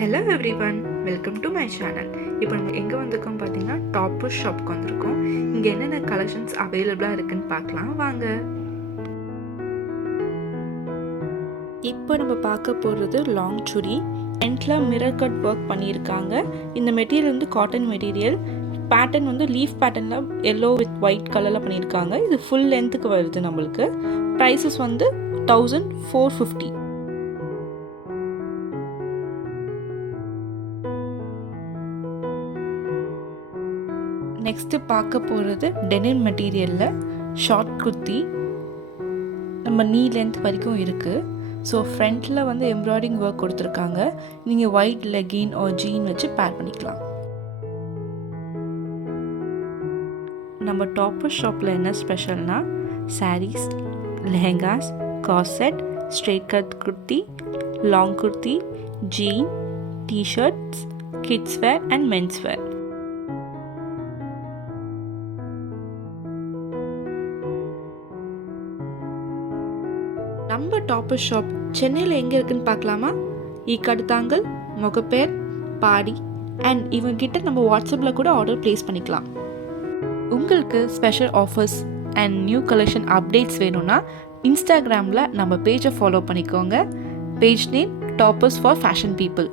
Hello everyone, welcome to my channel. இப்போ நம்ம எங்கே வந்திருக்கோம் பார்த்தீங்கன்னா டாப்பர் ஷாப்க்கு வந்திருக்கோம். இங்கே என்னென்ன கலெக்ஷன்ஸ் அவைலபிளாக இருக்குன்னு பார்க்கலாம் வாங்க. இப்போ நம்ம பார்க்க போகிறது லாங் சுடி. எண்டில் மிரர் கட் ஒர்க் பண்ணியிருக்காங்க. இந்த மெட்டீரியல் வந்து காட்டன் மெட்டீரியல். பேட்டர்ன் வந்து லீஃப் பேட்டர்னில் எல்லோ வித் ஒயிட் கலரில் பண்ணியிருக்காங்க. இது ஃபுல் லென்த்துக்கு வருது நம்மளுக்கு. ப்ரைஸஸ் வந்து 1450. நெக்ஸ்ட்டு பார்க்க போகிறது டெனிம் மெட்டீரியலில் ஷார்ட் குர்த்தி. நம்ம நீ லென்த் வரைக்கும் இருக்குது. ஸோ ஃப்ரண்ட்டில் வந்து எம்ப்ராய்டிங் ஒர்க் கொடுத்துருக்காங்க. நீங்கள் ஒயிட் லெகின் ஆர் ஜீன் வச்சு பேர் பண்ணிக்கலாம். நம்ம டாப்பர் ஷாப்பில் என்ன ஸ்பெஷல்னால் saris, lehengas, corset, straight cut kurti, long kurti, jean, T shirts, kids wear and men's wear. நம்ம டாப்பர் ஷாப் சென்னையில் எங்கே இருக்குன்னு பார்க்கலாமா? ஈக்காடுதாங்கல், முகப்பேர், பாடி அண்ட் இவங்கிட்ட நம்ம வாட்ஸ்அப்பில் கூட ஆர்டர் ப்ளேஸ் பண்ணிக்கலாம். உங்களுக்கு special offers and new collection updates வேணும்னா இன்ஸ்டாகிராமில் நம்ம பேஜை ஃபாலோ பண்ணிக்கோங்க. Page name toppers for fashion people.